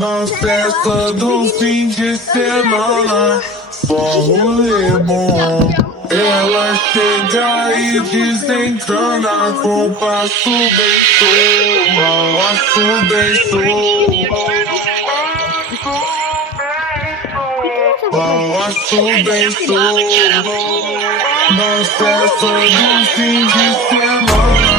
Na festa do fim de semana, só rolê bom. Ela chega e desencana com passo bem solto, passo bem solto. Passo bem solto. Na festa do fim de semana.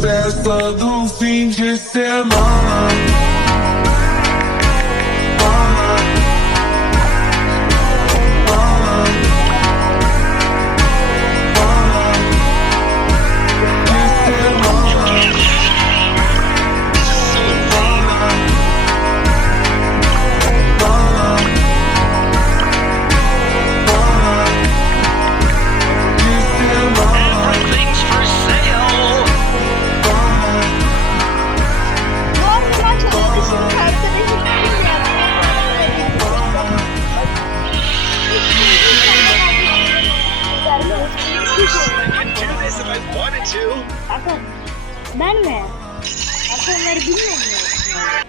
Festa do fim de semana. Hakan, ben mi? Hakan onları bilmiyorum.